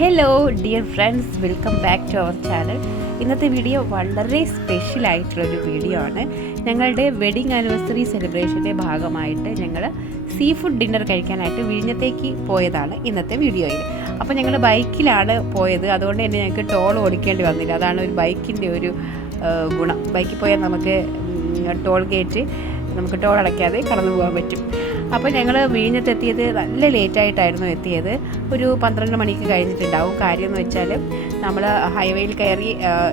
Hello dear friends, welcome back to our channel. ഇന്നത്തെ video വളരെ സ്പെഷ്യലായിട്ടുള്ളൊരു വീഡിയോ ആണ്. ഞങ്ങളുടെ വെഡിങ് ആനിവേഴ്സറി സെലിബ്രേഷൻ്റെ ഭാഗമായിട്ട് ഞങ്ങൾ സീ ഫുഡ് ഡിന്നർ കഴിക്കാനായിട്ട് വിഴിഞ്ഞത്തേക്ക് പോയതാണ് ഇന്നത്തെ വീഡിയോയിൽ. അപ്പോൾ ഞങ്ങൾ ബൈക്കിലാണ് പോയത്, അതുകൊണ്ട് തന്നെ ഞങ്ങൾക്ക് ടോൾ ഓടിക്കേണ്ടി വന്നില്ല. അതാണ് ഒരു ബൈക്കിൻ്റെ ഒരു ഗുണം. ബൈക്കിൽ പോയാൽ നമുക്ക് ടോൾ ഗേറ്റ് നമുക്ക് ടോൾ അടയ്ക്കാതെ കടന്നു പോകാൻ പറ്റും. അപ്പോൾ ഞങ്ങൾ വിഴിഞ്ഞത്തെത്തിയത് നല്ല ലേറ്റായിട്ടായിരുന്നു എത്തിയത്. ഒരു 12 മണിക്ക് കഴിഞ്ഞിട്ടുണ്ടാവും. കാര്യം എന്ന് വെച്ചാൽ നമ്മൾ ഹൈവേയിൽ കയറി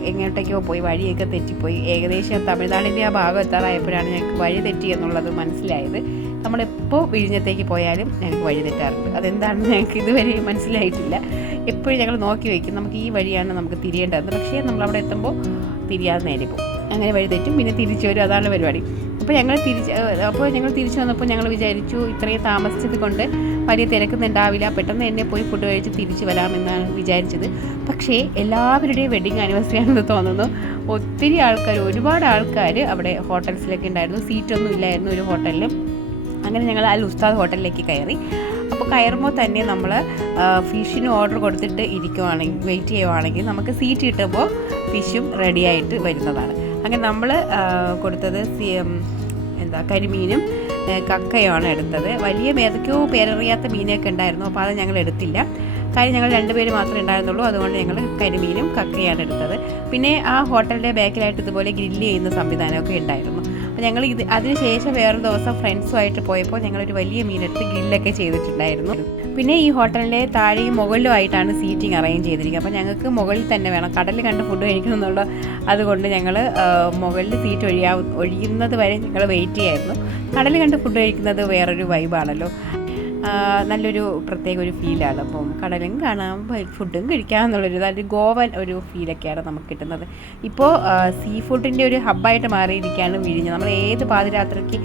എങ്ങോട്ടേക്കോ പോയി വഴിയൊക്കെ തെറ്റിപ്പോയി. ഏകദേശം തമിഴ്നാടിൻ്റെ ആ ഭാഗം എത്താറായപ്പോഴാണ് ഞങ്ങൾക്ക് വഴി തെറ്റി എന്നുള്ളത് മനസ്സിലായത്. നമ്മളെപ്പോൾ വിഴിഞ്ഞത്തേക്ക് പോയാലും ഞങ്ങൾക്ക് വഴി തെറ്റാറുണ്ട്. അതെന്താണെന്ന് ഞങ്ങൾക്ക് ഇതുവരെ മനസ്സിലായിട്ടില്ല. എപ്പോഴും ഞങ്ങൾ നോക്കി വയ്ക്കും, നമുക്ക് ഈ വഴിയാണ് നമുക്ക് തിരിയേണ്ടത്. പക്ഷേ നമ്മളവിടെ എത്തുമ്പോൾ തിരിയാതെ നേരെ പോകും. അങ്ങനെ വഴി തെറ്റും, പിന്നെ തിരിച്ചു വരും. അതാണ് പരിപാടി. അപ്പോൾ ഞങ്ങൾ തിരിച്ചു വന്നപ്പോൾ ഞങ്ങൾ വിചാരിച്ചു ഇത്രയും താമസിച്ചത് കൊണ്ട് വലിയ തിരക്കുന്നുണ്ടാവില്ല, പെട്ടെന്ന് തന്നെ പോയി ഫുഡ് കഴിച്ച് തിരിച്ചു വരാമെന്നാണ് വിചാരിച്ചത്. പക്ഷേ എല്ലാവരുടെയും വെഡിങ് ആനിവേഴ്സറി ആണെന്ന് തോന്നുന്നു. ഒത്തിരി ആൾക്കാർ, ഒരുപാട് ആൾക്കാർ അവിടെ ഹോട്ടൽസിലൊക്കെ ഉണ്ടായിരുന്നു. സീറ്റൊന്നും ഇല്ലായിരുന്നു ഒരു ഹോട്ടലിലും. അങ്ങനെ ഞങ്ങൾ അൽ ഉസ്താദ് ഹോട്ടലിലേക്ക് കയറി. അപ്പോൾ കയറുമ്പോൾ തന്നെ നമ്മൾ ഫിഷിന് ഓർഡർ കൊടുത്തിട്ട് വെയിറ്റ് ചെയ്യുവാണെങ്കിൽ നമുക്ക് സീറ്റ് കിട്ടുമ്പോൾ ഫിഷും റെഡിയായിട്ട് വരുന്നതാണ്. അങ്ങനെ നമ്മൾ കൊടുത്തത് കരിമീനും കക്കയുമാണ് എടുത്തത്. വലിയ ഏതൊക്കെയോ പേരറിയാത്ത മീനൊക്കെ ഉണ്ടായിരുന്നു. അപ്പോൾ അത് ഞങ്ങൾ എടുത്തില്ല. കാര്യം ഞങ്ങൾ 2 പേര് മാത്രമേ ഉണ്ടായിരുന്നുള്ളൂ. അതുകൊണ്ട് ഞങ്ങൾ കരിമീനും കക്കയാണ് എടുത്തത്. പിന്നെ ആ ഹോട്ടലിൻ്റെ ബാക്കിലായിട്ട് ഇതുപോലെ ഗ്രില്ല് ചെയ്യുന്ന സംവിധാനമൊക്കെ ഉണ്ടായിരുന്നു. അപ്പോൾ ഞങ്ങൾ അതിനുശേഷം വേറൊരു ദിവസം ഫ്രണ്ട്സുമായിട്ട് പോയപ്പോൾ ഞങ്ങളൊരു വലിയ മീനെടുത്ത് ഗ്രില്ലൊക്കെ ചെയ്തിട്ടുണ്ടായിരുന്നു. പിന്നെ ഈ ഹോട്ടലിൻ്റെ താഴെയും മുകളിലുമായിട്ടാണ് സീറ്റിംഗ് അറേഞ്ച് ചെയ്തിരിക്കുന്നത്. അപ്പോൾ ഞങ്ങൾക്ക് മുകളിൽ തന്നെ വേണം, കടൽ കണ്ട് ഫുഡ് കഴിക്കണം എന്നുള്ള അതുകൊണ്ട് ഞങ്ങൾ മുകളിൽ സീറ്റ് ഒഴിയുന്നത് വരെ ഞങ്ങൾ വെയിറ്റ് ചെയ്യായിരുന്നു. കടൽ കണ്ട് ഫുഡ് കഴിക്കുന്നത് വേറൊരു വൈബാണല്ലോ, നല്ലൊരു പ്രത്യേക ഒരു ഫീലാണ്. അപ്പം കടലും കാണാം, ഫുഡും കഴിക്കാമെന്നുള്ളൊരു നല്ലൊരു ഗോവൻ ഒരു ഫീലൊക്കെയാണ് നമുക്ക് കിട്ടുന്നത്. ഇപ്പോൾ സീ ഫുഡിൻ്റെ ഒരു ഹബ്ബായിട്ട് മാറിയിരിക്കുകയാണ് വിഴിഞ്ഞം. നമ്മൾ ഏത് പാതിരാത്രിക്ക്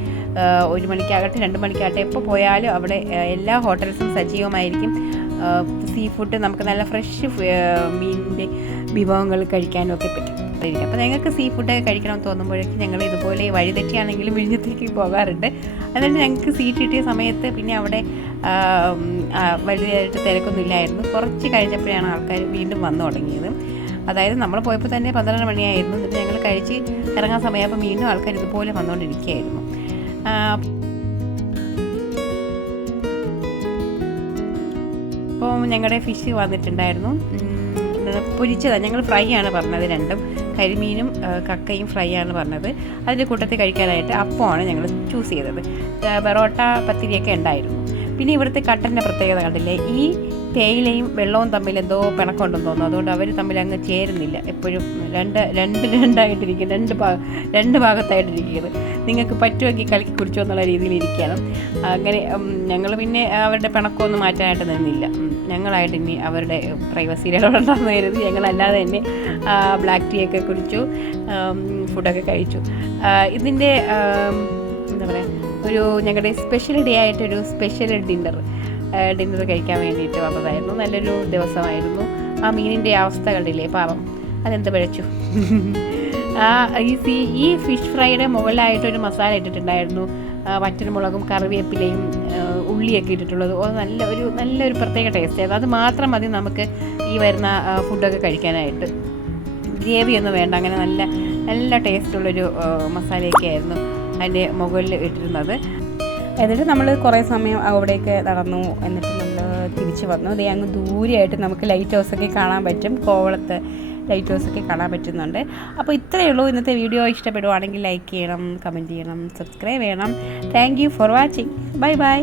1 മണിക്കാകട്ടെ 2 മണിക്കാകട്ടെ എപ്പോൾ പോയാലും അവിടെ എല്ലാ ഹോട്ടൽസും സജീവമായിരിക്കും. സീ ഫുഡ് നമുക്ക് നല്ല ഫ്രഷ് മീനിൻ്റെ വിഭവങ്ങൾ കഴിക്കാനും ഒക്കെ പറ്റും. അപ്പോൾ ഞങ്ങൾക്ക് സീ ഫുഡൊക്കെ കഴിക്കണമെന്ന് തോന്നുമ്പോഴേക്കും ഞങ്ങൾ ഇതുപോലെ വഴി തെറ്റിയാണെങ്കിലും വിഴിഞ്ഞത്തേക്ക് പോകാറുണ്ട്. എന്നിട്ട് ഞങ്ങൾക്ക് സീറ്റ് കിട്ടിയ സമയത്ത് പിന്നെ അവിടെ വലിയതായിട്ട് തിരക്കൊന്നും ഇല്ലായിരുന്നു. കുറച്ച് കഴിഞ്ഞപ്പോഴാണ് ആൾക്കാർ വീണ്ടും വന്നു തുടങ്ങിയത്. അതായത് നമ്മൾ പോയപ്പോൾ തന്നെ 12 മണിയായിരുന്നു. എന്നിട്ട് ഞങ്ങൾ കഴിച്ച് ഇറങ്ങാൻ സമയമായപ്പോൾ വീണ്ടും ആൾക്കാർ ഇതുപോലെ വന്നുകൊണ്ടിരിക്കുകയായിരുന്നു. അപ്പോൾ ഞങ്ങളുടെ ഫിഷ് വന്നിട്ടുണ്ടായിരുന്നു, പൊരിച്ചതാണ്. ഞങ്ങൾ ഫ്രൈ ആണ് പറഞ്ഞത്, രണ്ടും കരിമീനും കക്കയും ഫ്രൈ ആണ് പറഞ്ഞത്. അതിൻ്റെ കൂട്ടത്തിൽ കഴിക്കാനായിട്ട് അപ്പമാണ് ഞങ്ങൾ ചൂസ് ചെയ്തത്. ബെറോട്ട പത്തിരിയൊക്കെ ഉണ്ടായിരുന്നു. പിന്നെ ഇവിടുത്തെ കട്ടൻ്റെ പ്രത്യേകത കണ്ടില്ലേ, ഈ തേയിലയും വെള്ളവും തമ്മിൽ എന്തോ പിണക്കമുണ്ടെന്ന് തോന്നുന്നു. അതുകൊണ്ട് അവർ തമ്മിൽ അങ്ങ് ചേരുന്നില്ല. എപ്പോഴും രണ്ടായിട്ടിരിക്കും, രണ്ട് ഭാഗത്തായിട്ടിരിക്കുന്നത്. നിങ്ങൾക്ക് പറ്റുമെങ്കിൽ കലക്കി കുടിച്ചോ എന്നുള്ള രീതിയിൽ ഇരിക്കണം. അങ്ങനെ ഞങ്ങൾ പിന്നെ അവരുടെ പിണക്കമൊന്നും മാറ്റാനായിട്ട് നിന്നില്ല. ഞങ്ങളായിട്ട് ഇനി അവരുടെ പ്രൈവസിയിൽ ഇടപെടണമെന്ന് കരുതി ഞങ്ങളല്ലാതെ തന്നെ ബ്ലാക്ക് ടീ ഒക്കെ കുടിച്ചു, ഫുഡൊക്കെ കഴിച്ചു. ഇതിൻ്റെ എന്താ പറയുക, ഒരു ഞങ്ങളുടെ സ്പെഷ്യൽ ഡേ ആയിട്ടൊരു സ്പെഷ്യൽ ഡിന്നർ കഴിക്കാൻ വേണ്ടിയിട്ട് വന്നതായിരുന്നു. നല്ലൊരു ദിവസമായിരുന്നു. ആ മീനിൻ്റെ അവസ്ഥ കണ്ടില്ലേ, പാവം, അതെന്ത് പിഴച്ചു. ഈ ഫിഷ് ഫ്രൈയുടെ മുകളിലായിട്ടൊരു മസാല ഇട്ടിട്ടുണ്ടായിരുന്നു. വറ്റൽമുളകും കറിവേപ്പിലയും ഉള്ളിയൊക്കെ ഇട്ടിട്ടുള്ളത്. നല്ലൊരു പ്രത്യേക ടേസ്റ്റ് ആയിരുന്നു. അത് മാത്രം മതി നമുക്ക് ഈ വരുന്ന ഫുഡൊക്കെ കഴിക്കാനായിട്ട്. ഗ്രേവിയൊന്നും വേണ്ട. അങ്ങനെ നല്ല ടേസ്റ്റുള്ളൊരു മസാലയൊക്കെ ആയിരുന്നു അതിൻ്റെ മുകളിൽ ഇട്ടിരുന്നത്. എന്നിട്ട് നമ്മൾ കുറേ സമയം അവിടെയൊക്കെ നടന്നു. എന്നിട്ട് നമ്മൾ തിരിച്ച് വന്നു. അതേ അങ്ങ് ദൂരെയായിട്ട് നമുക്ക് ലൈറ്റ് ഹൗസൊക്കെ കാണാൻ പറ്റും. കോവളത്ത് ലൈറ്റ് ഹൗസൊക്കെ കാണാൻ പറ്റുന്നുണ്ട്. അപ്പോൾ ഇത്രയേ ഉള്ളൂ. ഇന്നത്തെ വീഡിയോ ഇഷ്ടപ്പെടുവാണെങ്കിൽ ലൈക്ക് ചെയ്യണം, കമൻറ്റ് ചെയ്യണം, സബ്സ്ക്രൈബ് ചെയ്യണം. Thank you for watching. Bye bye.